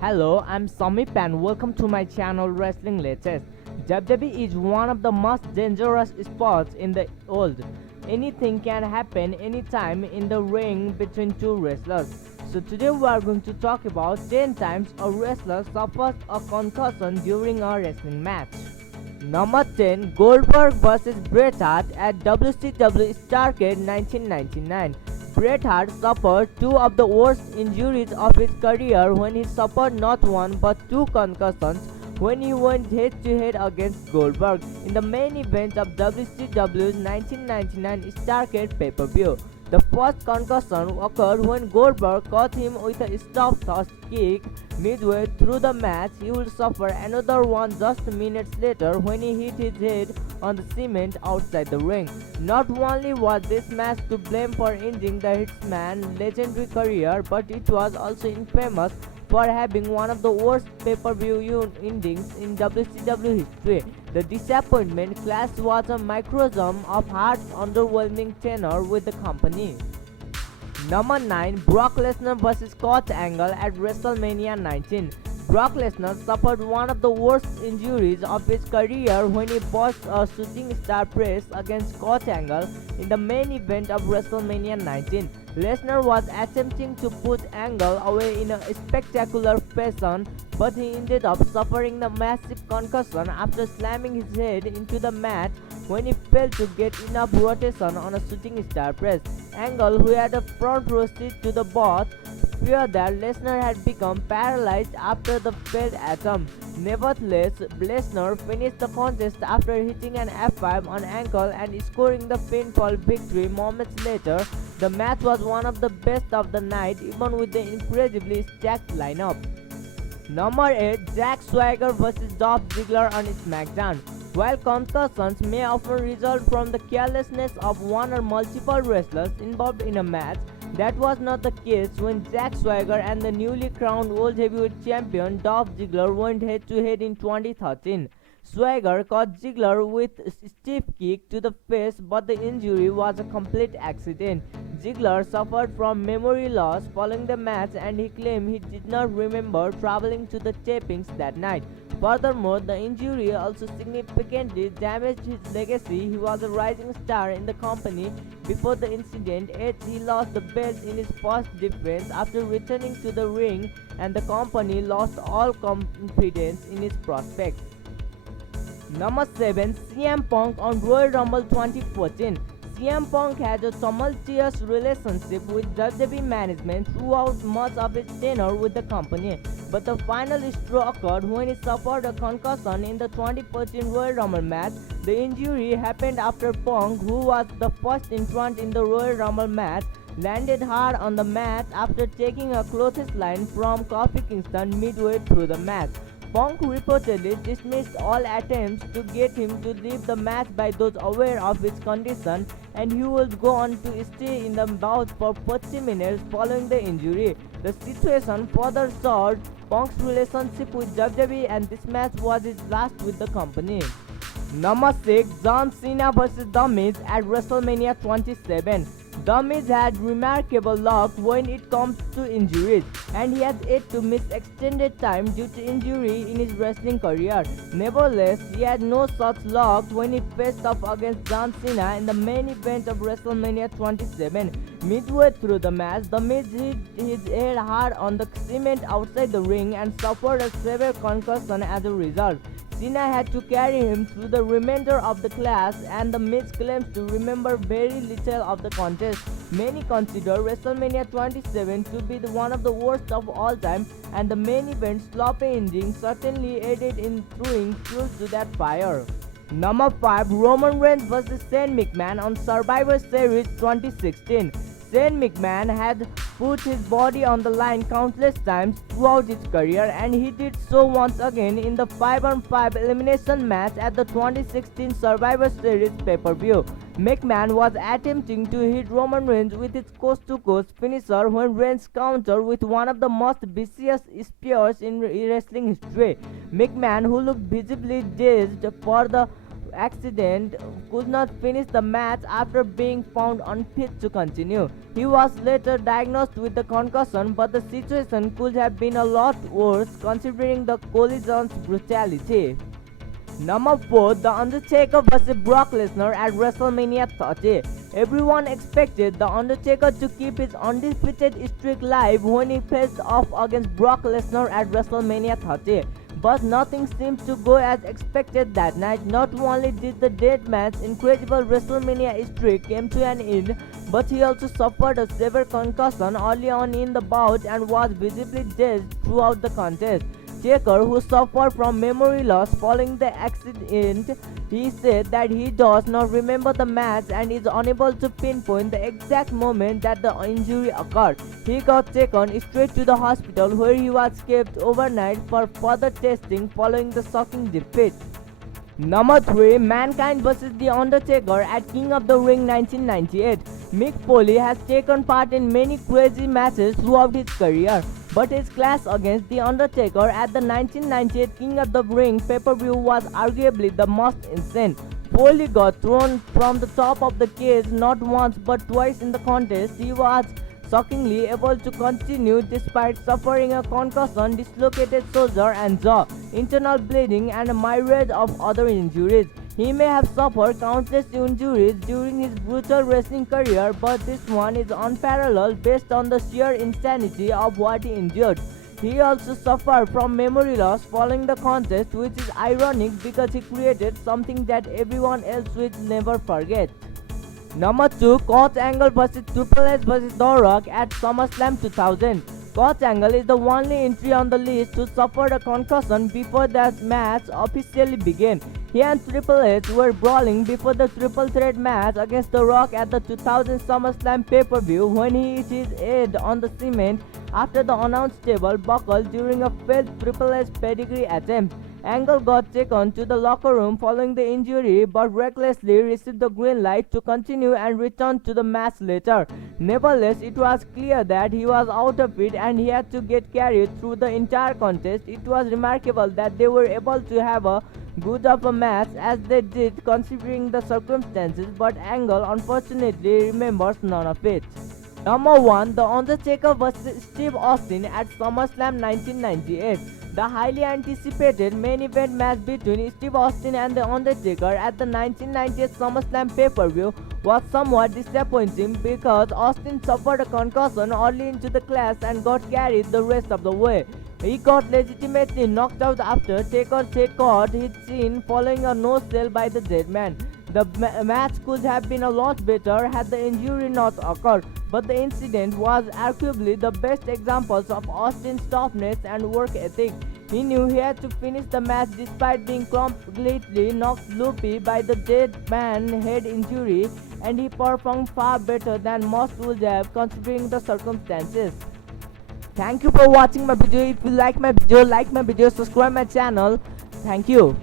Hello, I'm Samip and welcome to my channel Wrestling Latest. WWE is one of the most dangerous sports in the world. Anything can happen anytime in the ring between two wrestlers. So today we are going to talk about 10 times a wrestler suffers a concussion during a wrestling match. Number 10. Goldberg vs Bret Hart at WCW Starrcade 1999. Bret Hart suffered two of the worst injuries of his career when he suffered not one but two concussions when he went head-to-head against Goldberg in the main event of WCW's 1999 Starrcade pay-per-view. The first concussion occurred when Goldberg caught him with a stop thrust kick midway through the match. He would suffer another one just minutes later when he hit his head on the cement outside the ring. Not only was this match to blame for ending the Hitman's legendary career, but it was also infamous for having one of the worst pay-per-view endings in WCW history. The disappointment clash was a microcosm of Hart's underwhelming tenure with the company. Number 9. Brock Lesnar vs Kurt Angle at WrestleMania 19. Brock Lesnar suffered one of the worst injuries of his career when he botched a shooting star press against Kurt Angle in the main event of WrestleMania 19. Lesnar was attempting to put Angle away in a spectacular fashion, but he ended up suffering a massive concussion after slamming his head into the mat when he failed to get enough rotation on a shooting star press. Angle, who had a front row seat to the bout, feared that Lesnar had become paralyzed after the failed attempt. Nevertheless, Lesnar finished the contest after hitting an F5 on ankle and scoring the pinfall victory moments later. The match was one of the best of the night, even with the incredibly stacked lineup. Number 8. Jack Swagger vs Dolph Ziggler on SmackDown. While concussions may often result from the carelessness of one or multiple wrestlers involved in a match, that was not the case when Jack Swagger and the newly crowned World Heavyweight Champion Dolph Ziggler went head-to-head in 2013. Swagger caught Ziggler with a stiff kick to the face, but the injury was a complete accident. Ziggler suffered from memory loss following the match, and he claimed he did not remember traveling to the tapings that night. Furthermore, the injury also significantly damaged his legacy. He was a rising star in the company before the incident, as he lost the belt in his first defense after returning to the ring, and the company lost all confidence in his prospects. Number 7. CM Punk on Royal Rumble 2014. CM Punk had a tumultuous relationship with WWE management throughout much of his tenure with the company, but the final straw occurred when he suffered a concussion in the 2014 Royal Rumble match. The injury happened after Punk, who was the first entrant in the Royal Rumble match, landed hard on the mat after taking a clothesline from Kofi Kingston midway through the match. Punk reportedly dismissed all attempts to get him to leave the match by those aware of his condition, and he would go on to stay in the bout for 40 minutes following the injury. The situation further soured Punk's relationship with WWE, and this match was his last with the company. Number 6. John Cena vs The Miz at WrestleMania 27. The Miz had remarkable luck when it comes to injuries, and he has yet to miss extended time due to injury in his wrestling career. Nevertheless, he had no such luck when he faced off against John Cena in the main event of WrestleMania 27. Midway through the match, The Miz hit his head hard on the cement outside the ring and suffered a severe concussion as a result. Cena had to carry him through the remainder of the clash, and The Miz claims to remember very little of the contest. Many consider WrestleMania 27 to be one of the worst of all time, and the main event's sloppy ending certainly aided in throwing fuel to that fire. Number 5. Roman Reigns vs Shane McMahon on Survivor Series 2016. Shane McMahon had put his body on the line countless times throughout his career, and he did so once again in the 5-on-5 elimination match at the 2016 Survivor Series pay-per-view. McMahon was attempting to hit Roman Reigns with his coast-to-coast finisher when Reigns countered with one of the most vicious spears in wrestling history. McMahon, who looked visibly dazed for the accident could not finish the match after being found unfit to continue. He was later diagnosed with the concussion, but the situation could have been a lot worse considering the collision's brutality. Number 4, The Undertaker vs Brock Lesnar at WrestleMania 30. Everyone expected The Undertaker to keep his undefeated streak live when he faced off against Brock Lesnar at WrestleMania 30. But nothing seemed to go as expected that night. Not only did the deathmatch's incredible WrestleMania streak came to an end, but he also suffered a severe concussion early on in the bout and was visibly dazed throughout the contest. Taker, who suffered from memory loss following the accident, he said that he does not remember the match and is unable to pinpoint the exact moment that the injury occurred. He got taken straight to the hospital where he was kept overnight for further testing following the shocking defeat. Number 3, Mankind vs The Undertaker at King of the Ring 1998. Mick Foley has taken part in many crazy matches throughout his career, but his clash against The Undertaker at the 1998 King of the Ring pay-per-view was arguably the most insane. Foley got thrown from the top of the cage not once but twice in the contest. He was shockingly able to continue despite suffering a concussion, dislocated shoulder and jaw, internal bleeding and a myriad of other injuries. He may have suffered countless injuries during his brutal wrestling career, but this one is unparalleled based on the sheer insanity of what he endured. He also suffered from memory loss following the contest, which is ironic because he created something that everyone else will never forget. Number 2, Kurt Angle vs Triple H vs The Rock at SummerSlam 2000. Kurt Angle is the only entry on the list to suffer a concussion before that match officially began. He and Triple H were brawling before the triple threat match against The Rock at the 2000 SummerSlam pay-per-view when he hit his head on the cement after the announce table buckled during a failed Triple H pedigree attempt. Angle got taken to the locker room following the injury but recklessly received the green light to continue and returned to the match later. Nevertheless, it was clear that he was out of it and he had to get carried through the entire contest. It was remarkable that they were able to have a good of a match as they did considering the circumstances, but Angle unfortunately remembers none of it. Number 1, The Undertaker vs Steve Austin at SummerSlam 1998. The highly anticipated main event match between Steve Austin and The Undertaker at the 1998 SummerSlam pay-per-view was somewhat disappointing because Austin suffered a concussion early into the clash and got carried the rest of the way. He got legitimately knocked out after Taker's head caught his chin following a no-sell by the Deadman. The match could have been a lot better had the injury not occurred, but the incident was arguably the best examples of Austin's toughness and work ethic. He knew he had to finish the match despite being completely knocked loopy by the Deadman head injury, and he performed far better than most would have considering the circumstances. Thank you for watching my video. If you like my video, subscribe my channel. Thank you.